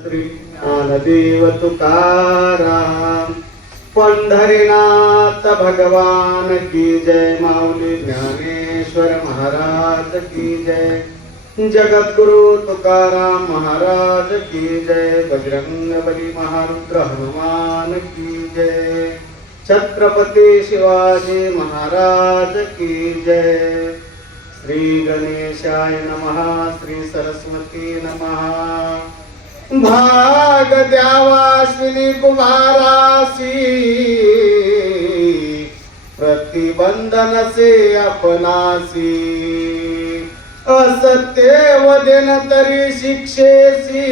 ज्ञानदेव तुकाराम पंढरीनाथ भगवान की जय माऊली ज्ञानेश्वर महाराज की जय जगद्गुरु तुकाराम महाराज की जय बजरंग बली महारुद्र हनुमान की जय छत्रपती शिवाजी महाराज की जय श्री गणेशाय नमः श्री सरस्वती नमः। भाग द्यावाश्विनी कुमारासी प्रतिबंधन से अपनासी असत्य वदेन तरी शिक्षेसी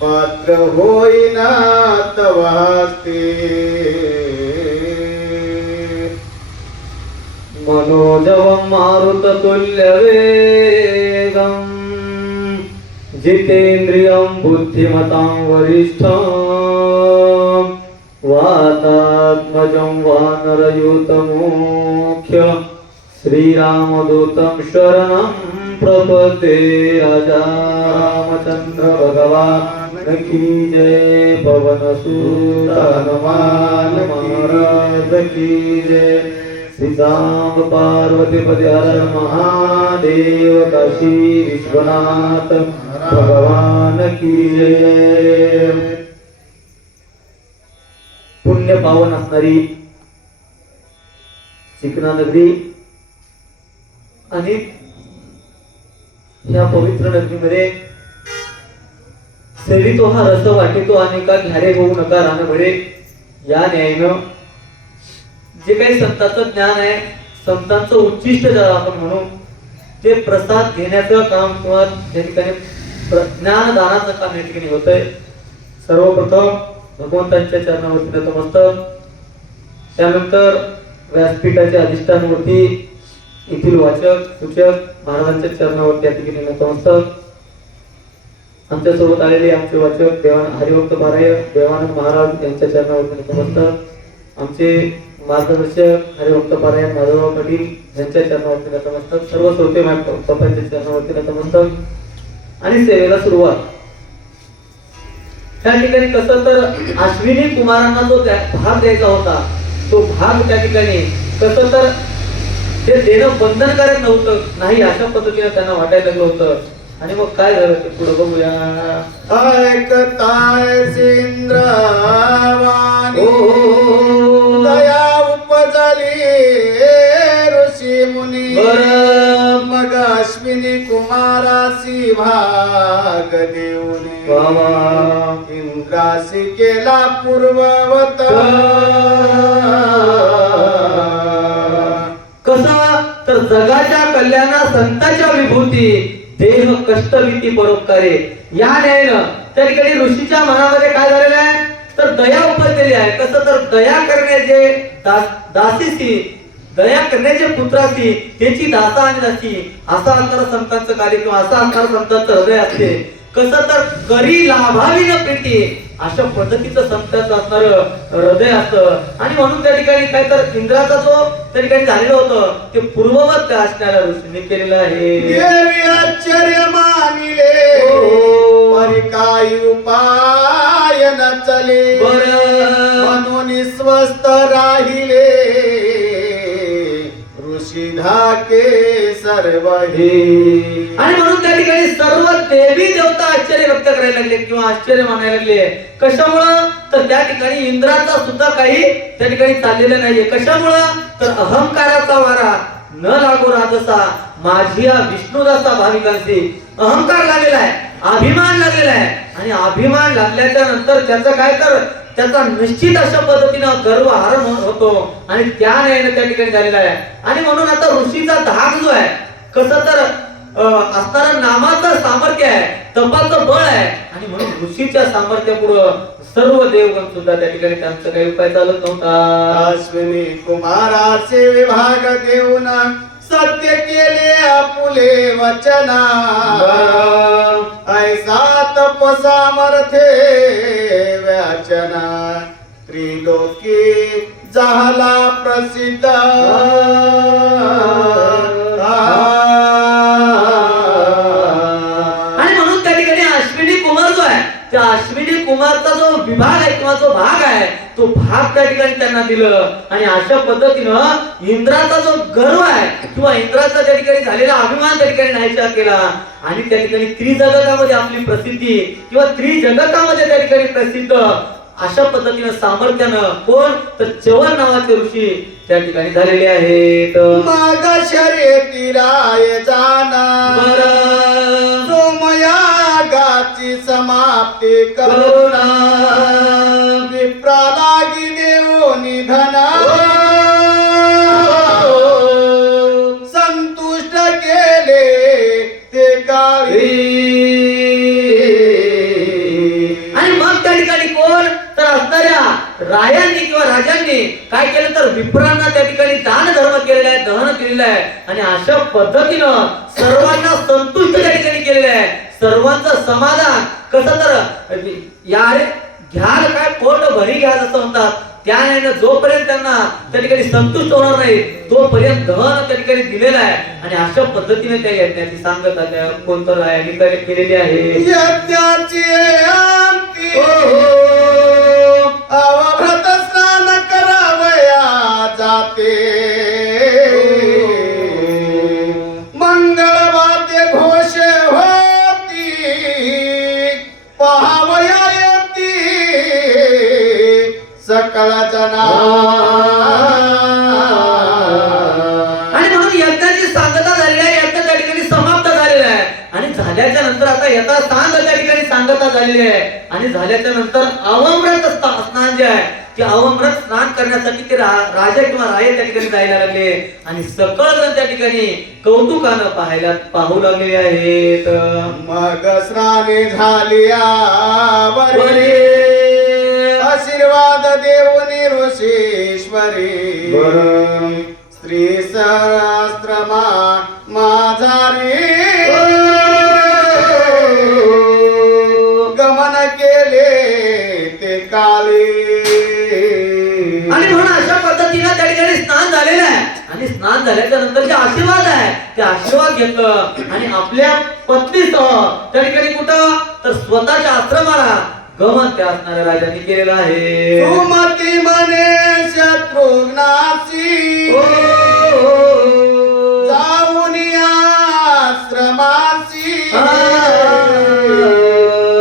पात्र होईना तवास्ते मनोजवं मारुततुल्यवेगम्. जितेन्द्रियं बुद्धिमतां वरिष्ठं वातात्मजं वानरयूतमोख्य श्रीरामदूतं शरणं प्रपदे राजा रामचन्द्र भगवान् की जय पवनसुत महाराज की जय। श्रीराम पार्वतीपति हर महादेव काशी विश्वनाथ भगवान की पुण्य पावन असणारी चिकना नगरी आणि या पवित्र नगरीमध्ये सेवितो हा रस वाटेतो आणि का घ्यारे होऊ नका रान भरे. या न्यायानं जे काही संतांचं ज्ञान आहे संतांचं उच्चिष्ट ज्याला आपण म्हणू ते प्रसाद घेण्याचं काम किंवा त्या ठिकाणी ज्ञानदानाचं काम या ठिकाणी होतंय. सर्वप्रथम भगवंतांच्या चरणावरती नतमस्तक त्यानंतर व्यासपीठाच्या अधिष्ठानावरती येथील वाचक सूचक महाराजांच्या चरणावरती या ठिकाणी नतमस्तक आमच्यासोबत आलेले आमचे वाचक देवान हरिभक्त पारायण देवानंद महाराज यांच्या चरणावरती नतमस्तक आमचे मार्गदर्शक हरिभक्त पारायण माधवराव पाटील यांच्या चरणावरती नतमस्तक सर्व श्रोते बाप्पांच्या चरणावरती नतमस्तक आणि सेवेला सुरुवात. त्या ठिकाणी कसं तर अश्विनी कुमारांना जो त्या- भाग द्यायचा होता तो भाग त्या ठिकाणी कसं तर ते देणं बंधनकारक नव्हतं नाही अशा पद्धतीने त्यांना वाटायला लागलं होतं. आणि मग काय झालं ते पुढे बघूया. ऐकताय सिंद्रवाणी ओ. दया उपजली ऋषी मुनी. अश्विनी कुमारासी भाग देऊने. इंद्रासी केला पूर्ववत. कसा? तर जगाच्या कल्याणा संतांच्या विभूती देह कष्ट भीती परोपकारे. या न्यायानं त्या ठिकाणी ऋषीच्या मनामध्ये काय झालेलं आहे? तर दया उपजलेली आहे. कसं? तर दया करण्याचे दास- दासीसी दया करण्याचे पुत्रासी त्याची दाता आणि दासी असा अंतर संतांचं कार्य किंवा असा अंतर संतांचं हृदय असते. कसं तर करी लाभावी न प्रीती अशा पद्धतीचं संतांचं असणार हृदय असतं. आणि म्हणून त्या ठिकाणी काय तर इंद्राचा जो त्या ठिकाणी झालेलं होतं ते पूर्ववत असणाऱ्या ऋषीने केलेलं आहे. धाके सर्व हे आणि म्हणून त्या ठिकाणी सर्व देवी देवता आश्चर्य व्यक्त करायला लागले किंवा आश्चर्य मानायला लागले. कशामुळं? तर त्या ठिकाणी इंद्राचा सुद्धा काही त्या ठिकाणी चाललेलं नाहीये. कशामुळं? तर अहंकाराचा वारा. न लागू राहतसा माझी या विष्णुदासा भाविकांची अहंकार लागलेला आहे. अभिमान लागलेला आहे. आणि अभिमान लागल्याच्या नंतर त्याचं काय तर त्याचा निश्चित अशा पद्धतीनं गर्व हरण हो- होतो. आणि त्या न्यायाने त्या ठिकाणी झालेला आहे. आणि म्हणून आता ऋषीचा धाक जो आहे कसं तर असणारा नामाचं सामर्थ्य आहे तपाचं बळ आहे. आणि म्हणून ऋषीच्या सामर्थ्यापुढं सर्व देवगण सुद्धा त्या ठिकाणी त्यांचा काही उपाय चालत नव्हता. अश्विनी कुमाराचे विभाग देऊन सत्य केले आपुले वचना. ऐसा तप सामर्थ्य व्याचना. त्रिलोकी झाला प्रसिद्ध. त्या अश्विनी कुमारचा जो विभाग आहे किंवा जो भाग आहे तो भाग त्या ठिकाणी त्यांना दिलं. आणि अशा पद्धतीनं इंद्राचा जो गर्व आहे किंवा इंद्राचा त्या ठिकाणी झालेला अभिमान त्या ठिकाणी नाहीसा केला. आणि त्या ठिकाणी त्रिजगतामध्ये आपली प्रसिद्धी किंवा त्रिजगतामध्ये त्या ठिकाणी प्रसिद्ध. अशा पद्धतीनं सामर्थ्यानं कोण? तर चवन नावाचे ऋषी त्या ठिकाणी झालेले आहेत. मग शर्यती राय जाना बरं. सोमयागाची समाप्ती करुणा. करुणा विप्रा लागी निधना संतुष्ट केले ते काळी. आणि मग त्या ठिकाणी कोण? तर असणाऱ्या रायांनी किंवा राजांनी काय केलं तर विप्रांना त्या ठिकाणी दान धर्म केलेला आहे दहन केलेलं आहे. आणि अशा पद्धतीनं सर्वांना संतुष्ट त्या ठिकाणी केलेलं आहे. सर्वांचं समाधान. कसं तर घ्याल काय पोट भरी घ्या असं म्हणतात. त्याने जोपर्यंत त्यांना त्या ठिकाणी संतुष्ट होणार नाही तोपर्यंत दहन त्या ठिकाणी दिलेलं आहे. आणि अशा पद्धतीने त्या यज्ञाची सांगता त्या कोणतं केलेली आहे? आता यथा सांग त्या ठिकाणी सांगता झालेली आहे. आणि झाल्याच्यानंतर अवमृत स्नान जे आहे ते अवमृत स्नान करण्यासाठी ते रा- राजा किंवा राये त्या ठिकाणी जायला लागले. आणि सकळ जण त्या ठिकाणी कौतुकानं पाहायला पाहू लागलेले आहेत. मग स्नाने झाली. आशीर्वाद देवनी ऋषीश्वरी. स्त्री सहस्त्रमा माझा गमन स्नान झाल्याच्यानंतर जे आशीर्वाद आहे. ते आशीर्वाद घेतलं आणि आपल्या पत्नीसह त्या ठिकाणी कुठं? तर स्वतःच्या आश्रमाला गमन त्या असणाऱ्या राजांनी केलेलं आहे. सुमती म्हणे शत्रुघ्नासी. जाऊन आश्रमासी.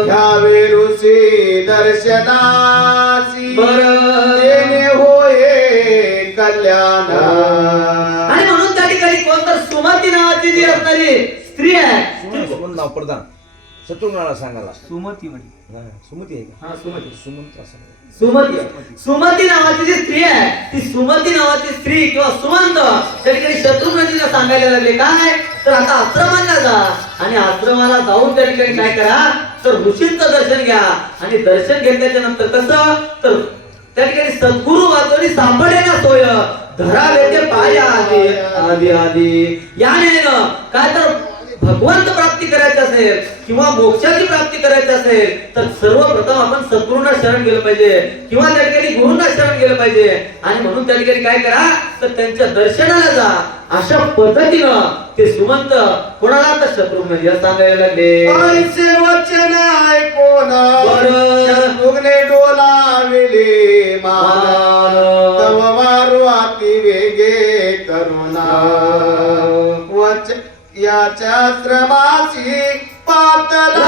घ्यावे ऋषी दर्शनासी बरं. होये कल्याण. सुमती नावाची जी असणारी स्त्री आहे. नाव प्रधान. शत्रुघ्नाला सांगायला. सुमती म्हणजे हा, सुमती आहे का? हा सुमती. सुमंत. सुमती. सुमती नावाची जी स्त्री आहे ती सुमती नावाची स्त्री किंवा सुमंत त्या ठिकाणी शत्रुघ्नजीला सांगायला लागले. काय तर आता आश्रमांना जा आणि आश्रमाला जाऊन त्या ठिकाणी काय करा? तर ऋषींचं दर्शन घ्या. आणि दर्शन घेतल्याच्या नंतर कसं? तर त्या ठिकाणी सद्गुरु वाचवणी सापडे ना सोय. धरावे ते पाया आधी आधी आधी याने न काय तर भगवंत प्राप्ती करायची असेल किंवा मोक्षाची प्राप्ती करायची असेल तर सर्वप्रथम आपण सद्गुरूंना शरण गेलं पाहिजे किंवा त्या ठिकाणी गुरुंना शरण गेलं पाहिजे. आणि म्हणून त्या ठिकाणी काय करा तर त्यांच्या दर्शनाला जा. अशा पद्धतीनं ते सुमंत कोणाला तर शत्रुघ्न या सांगायला लागले? ऐसे वचन ऐकून डोलाविले मान याच्या श्रमासी पातला.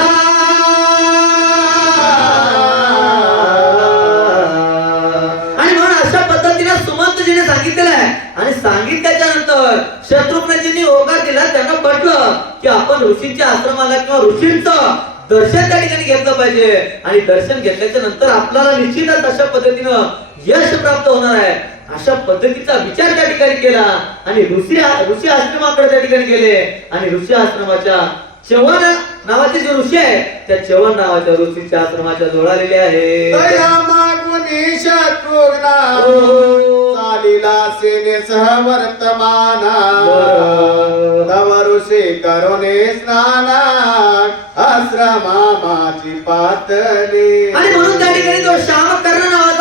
आणि म्हणून अशा पद्धतीने सुमंतजीने सांगितलेलं आहे. आणि सांगितल्याच्या नंतर शत्रुघ्नजींनी होकार दिला त्यांना पटलं की आपण ऋषींच्या आश्रमाला किंवा ऋषींचं दर्शन त्या ठिकाणी घेतलं पाहिजे. आणि दर्शन घेतल्याच्या नंतर आपल्याला निश्चितच अशा पद्धतीनं यश प्राप्त होणार आहे. अशा पद्धतीचा विचार त्या ठिकाणी केला आणि ऋषी ऋषी आश्रमाकडे त्या ठिकाणी गेले. आणि ऋषी आश्रमाच्या चव्हाण नावाचे जे ऋषी आहे त्या चव्हाण नावाच्या ऋषीच्या आश्रमाच्या जवळ आलेले आहे हो. माझी पातली आणि म्हणून त्या ठिकाणी तो श्याम कर्ण नावाचा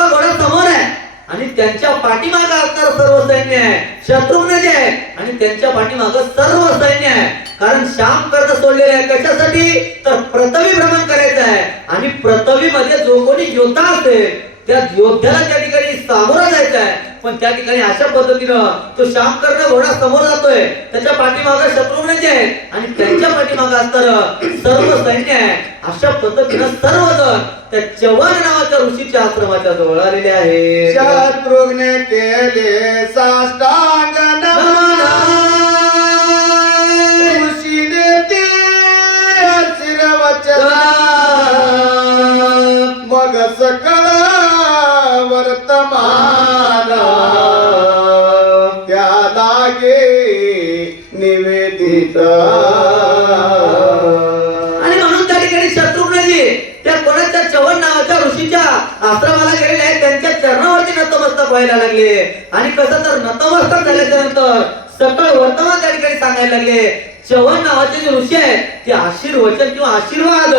समोर आहे. आणि त्यांच्या पाठीमाग असणार सर्व सैन्य आहे. शत्रुघ्न जे आहे आणि त्यांच्या पाठीमाग सर्व सैन्य आहे. कारण श्याम कर्ज सोडलेले आहे कशासाठी? तर प्रथमी भ्रमण करायचं आहे. आणि आणि पृथ्वीमध्ये जो कोणी योद्धा असेल त्या योद्ध्याला त्या ठिकाणी सामोरा जायचं आहे. पण त्या ठिकाणी अशा पद्धतीनं तो श्याम कर्ण घोडा समोर जातोय. त्याच्या पाठीमाग शत्रुघ्न जे म्हणजे आहेत. आणि त्यांच्या पाठीमागे असणारं सर्व सैन्य आहे. अशा पद्धतीनं सर्वजण त्या चव्हाण नावाच्या ऋषीच्या आश्रमाच्या जवळ आलेले आहे शत्रुघ्न केले साष्टांग वर्तमान त्या लागे निवेदित. आणि म्हणून त्या ठिकाणी शत्रुघ्नजी त्या कोणाच्या चव्हाण नावाच्या ऋषीच्या आश्रमाला गेलेले आहेत त्यांच्या चरणावरती नतमस्तक व्हायला लागले. आणि कसं तर नतमस्तक झाल्याच्यानंतर सकळ वर्तमान त्या ठिकाणी सांगायला लागले चव्हाण नावाचे जे ऋषी आहेत ते आशीर्वचन किंवा आशीर्वाद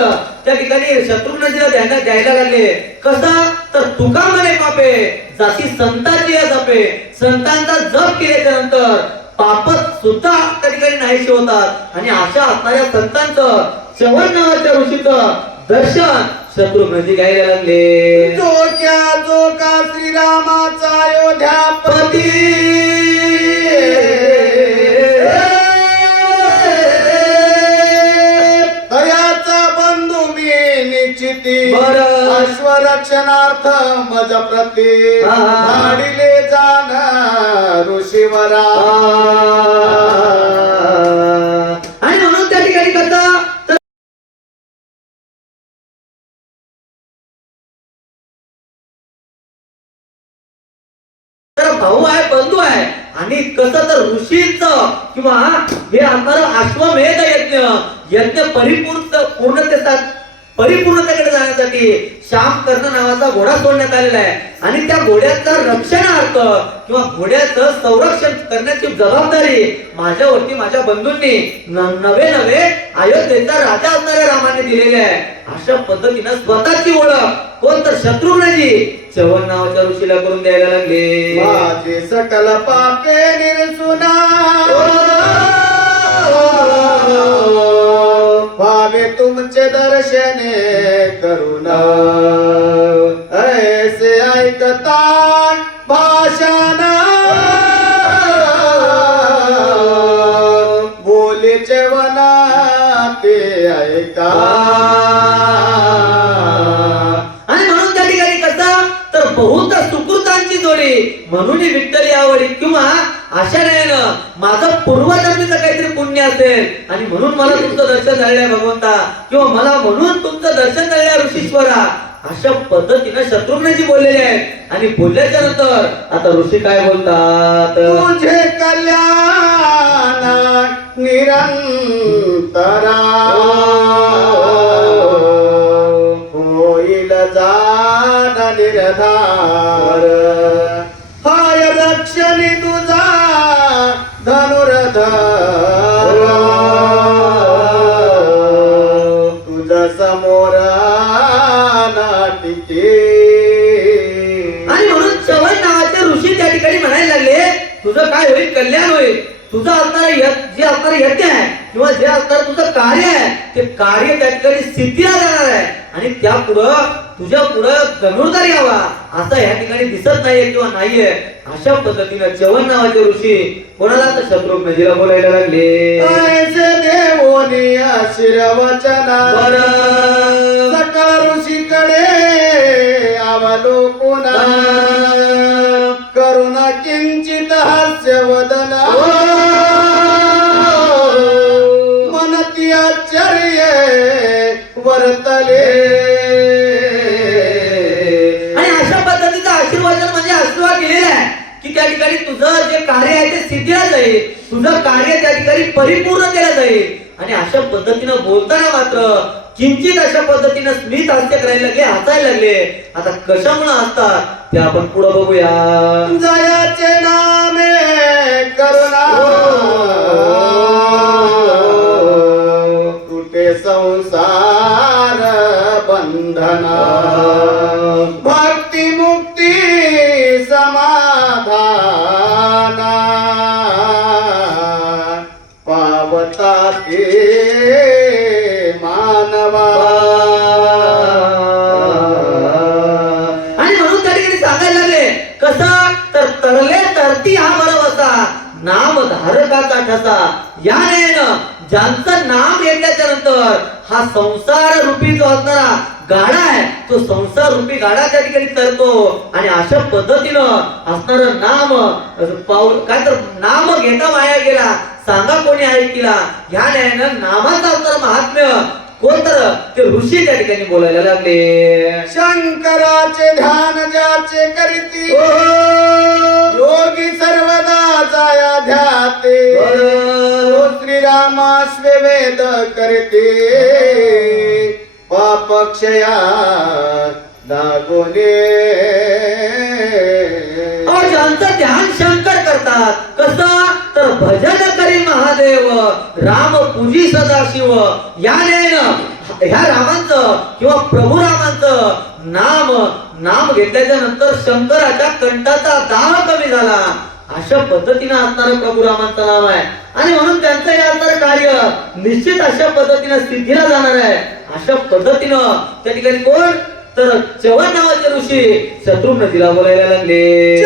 त्या ठिकाणी शत्रुघ्नजीला द्यायला द्यायला लागले. कसा? तर तुका म्हणे पापे जाती संतांची जपे संतांचा जप केल्याच्यानंतर पापत सुद्धा त्या ठिकाणी नाहीशी होतात आणि अशा असणाऱ्या संतांचं चव्हाण नावाच्या ऋषीचं दर्शन शत्रुघ्नजी घ्यायला लागले. जो क्या जो का श्रीरामाचा अयोध्यापती अश्वरक्षणार्थ मज प्रती. धाडिले जाण ऋषीवरा आणि म्हणून त्या ठिकाणी तर भाऊ आहे बंधू आहे आणि कसं तर ऋषींचं किंवा हे असणारं अश्वमेध यज्ञ यज्ञ परिपूर्ण पूर्णतेचा परिपूर्णतेकडे जाण्यासाठी श्याम कर्ण नावाचा घोडा सोडण्यात आलेला आहे. आणि त्या घोड्याचं रक्षणार्थ किंवा घोड्याचं संरक्षण करण्याची जबाबदारी माझ्यावरती माझ्या बंधूंनी नवे नवे अयोध्येचा राजा असणाऱ्या रामाने दिलेली आहे. अशा पद्धतीनं स्वतःची ओळख कोण तर शत्रुघ्नजी चव्हाण नावाच्या ऋषीला करून द्यायला लागले. माझे सकल पापे निरसुना. तुमचे दर्शने करुणा. ऐसे ऐकता भाषण बोलीचे वना ते ऐका. आणि म्हणून त्या ठिकाणी कसं? तर बहुत सुकृतांची जोडी. म्हणून ही विठ्ठल आवडी किंवा अशा नाही माझं पूर्वजन्मीचं असेल. आणि म्हणून मला तुमचं दर्शन झालंय भगवंता. किंवा मला म्हणून तुमचं दर्शन झालंय ऋषीश्वरा अशा पद्धतीनं शत्रुघ्नजी बोललेले आहेत. आणि बोलल्याच्या नंतर आता ऋषी काय बोलतात? तुझे कल्याण निरंतरा. होईल जाण निरधार. हाय दक्षिणी तुझा धनुरधार. तुझं काय होईल? कल्याण होईल. तुझं असणारं यज्ञ- जे असणारं यज्ञ आहे किंवा जे असणारं तुझं कार्य आहे ते कार्य त्या ठिकाणी सिद्धीला जाणार आहे. आणि त्या पुढं तुझ्या पुढं धनुर्धार यावा. असं या ठिकाणी दिसत नाहीये किंवा नाहीये. अशा पद्धतीनं चवन नावाचे ऋषी कोणाला तर शत्रुघ्नजीला बोलायला लागले. देवोनी आशीर्वचना ऋषीकडे अवलोकुना करुणा किंचित हास्य वदना। मनती आश्चर्य वर्तले। आणि अशा पद्धतीचा आशीर्वाद म्हणजे आशीर्वाद दिलेला आहे की त्या ठिकाणी तुझं जे कार्य आहे ते सिद्धीला जाईल. तुझं कार्य त्या ठिकाणी परिपूर्ण केलं जाईल. आणि अशा पद्धतीनं बोलताना मात्र किंचित अशा पद्धतीनं स्मित हास्य करायला लागले हसायला लागले. आता कशामुळे हसतात? ते आपण पुढे बघूया. जयाचे नामे करुणा. तुटे संसार बंधना? भक्ती मुक्ती समाधाना. पावता आणि म्हणून त्या ठिकाणी सांगायला लागले कसा तर तरले तरती हा बरोबसा नाम धारकाचा ठसा. या नयेनं ज्यांचं नाम घेतल्याच्या नंतर हा संसार रूपी जो असणारा गाडा आहे तो संसार रूपी गाडा त्या ठिकाणी तरतो. आणि अशा पद्धतीनं असणारं नाम पाऊल काय तर नाम घेता माया गेला. सांगा कोणी आहे तिला? ह्या न्यायानं नामाचा असणार महात्म्य कोण तर ते ऋषी त्या ठिकाणी बोलायला लागले. शंकराचे ध्यान ज्याचे करीती ओ, योगी सर्वदा जाया ध्याते. श्रीरामाश्वे वेद करते. पाप क्षया दागोने. ज्यांचं ध्यान शंकर करतात कसं? तर भजन करी महादेव राम पूजी सदाशिव या ह्या रामांचं किंवा प्रभू रामांचं नाम नाम घेतल्याच्या नंतर शंकराच्या कंठाचा दाह कमी झाला. अशा पद्धतीनं असणारं प्रभू रामांचं नाम आहे. आणि म्हणून त्यांचं हे असणारं कार्य निश्चित अशा पद्धतीनं सिद्धीला जाणार आहे. अशा पद्धतीनं त्या ठिकाणी कोण? तर चव्हाण नावाचे ऋषी शत्रुघ्न तिला बोलायला लागले.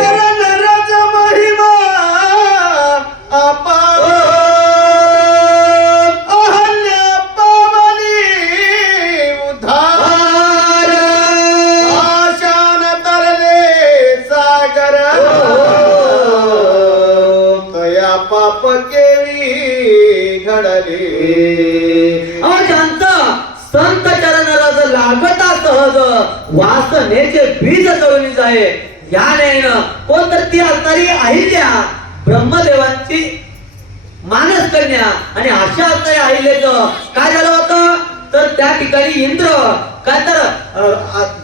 संत चरणाला जर लागता सहज वासनेचे बीज जळून जाय. या न्यायनं कोण तर ती असणारी अहिल्या ब्रह्मदेवांची मानस कन्या आणि अशा असणाऱ्या अहिल्याचं काय झालं होतं? तर त्या ठिकाणी इंद्र काय तर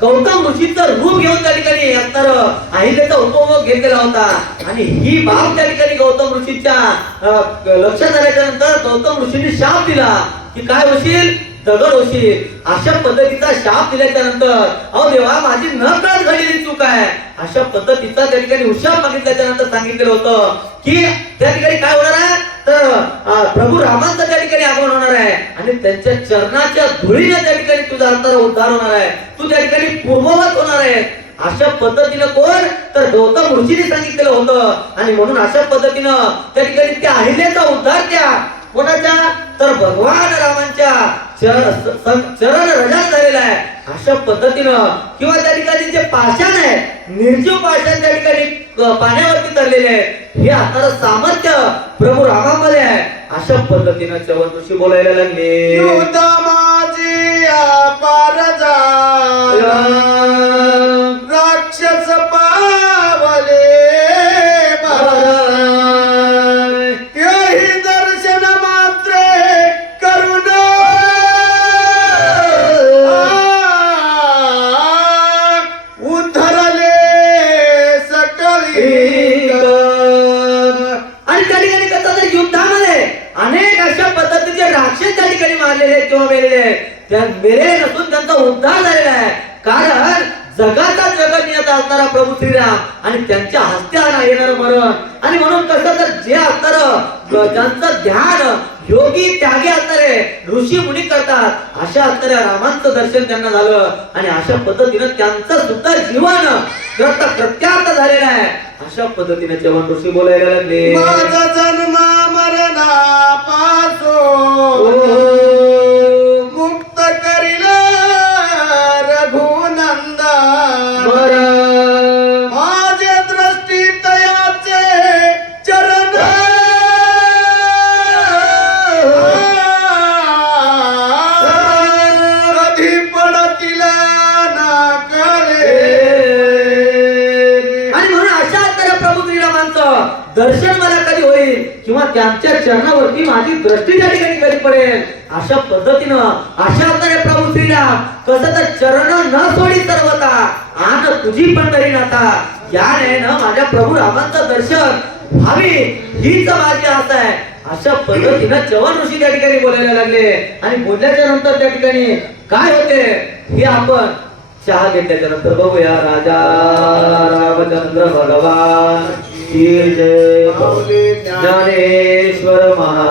गौतम ऋषीचं रूप घेऊन त्या ठिकाणी तर अहिल्याचा उपभोग घेतलेला होता. आणि ही बाब त्या ठिकाणी गौतम ऋषीच्या लक्षात आल्याच्यानंतर गौतम ऋषींनी शाप दिला. की काय होशील? दगड अशा पद्धतीचा शाप दिल्याच्या नंतर अहो देवा माझी न कळत घडलेली चूक आहे. अशा पद्धतीचा त्या ठिकाणी हुशार मागितल्याच्या नंतर सांगितलेलं होतं की त्या ठिकाणी काय होणार आहे? तर प्रभू रामांचं त्या ठिकाणी आगमन होणार आहे आणि त्यांच्या चरणाच्या धुळीने त्या ठिकाणी तुझा अंतर उद्धार होणार आहे. तू त्या ठिकाणी पूर्ववत होणार आहे. अशा पद्धतीनं कोण? तर गौतम ऋषीने सांगितलेलं होतं. आणि म्हणून अशा पद्धतीनं त्या ठिकाणी त्या अहिल्याचा उद्धार त्या कोणाच्या? तर भगवान रामांच्या. चरण रजन झालेला आहे. अशा पद्धतीनं किंवा त्या ठिकाणी जे पाषाण आहे निर्जीव पाषाण त्या ठिकाणी पाण्यावरती तरलेले आहे हे आता सामर्थ्य प्रभू रामामध्ये आहे. अशा पद्धतीनं चवन ऋषी बोलायला लागले. योगी त्यागी असणारे ऋषी मुनी करतात. अशा असणाऱ्या रामांचं दर्शन त्यांना झालं. आणि अशा पद्धतीनं त्यांचं सुद्धा जीवन करता प्रत्यार्थ झालेलं आहे. अशा पद्धतीने जेवण ऋषी बोलायला लागले. माझा जन्म मरणा पासो दर्शन मला कधी होईल? किंवा त्यांच्या चरणावरती माझी दृष्टी त्या ठिकाणी कधी पडेल? अशा पद्धतीनं अशा प्रकारे प्रभू श्रीराम कसं तर चरण न सोडी सर्वता आन तुझी पंढरी नाता या नयनं माझ्या प्रभू रामांचं दर्शन व्हावे हीच माझी आस आहे. अशा पद्धतीनं चव्हाण ऋषी त्या ठिकाणी बोलायला लागले. आणि बोलल्याच्या नंतर त्या ठिकाणी काय होते? हे आपण चहा घेतल्याच्या नंतर बघूया. राजा रामचंद्र भगवान. की जय माऊली ज्ञान- ज्ञानेश्वर महा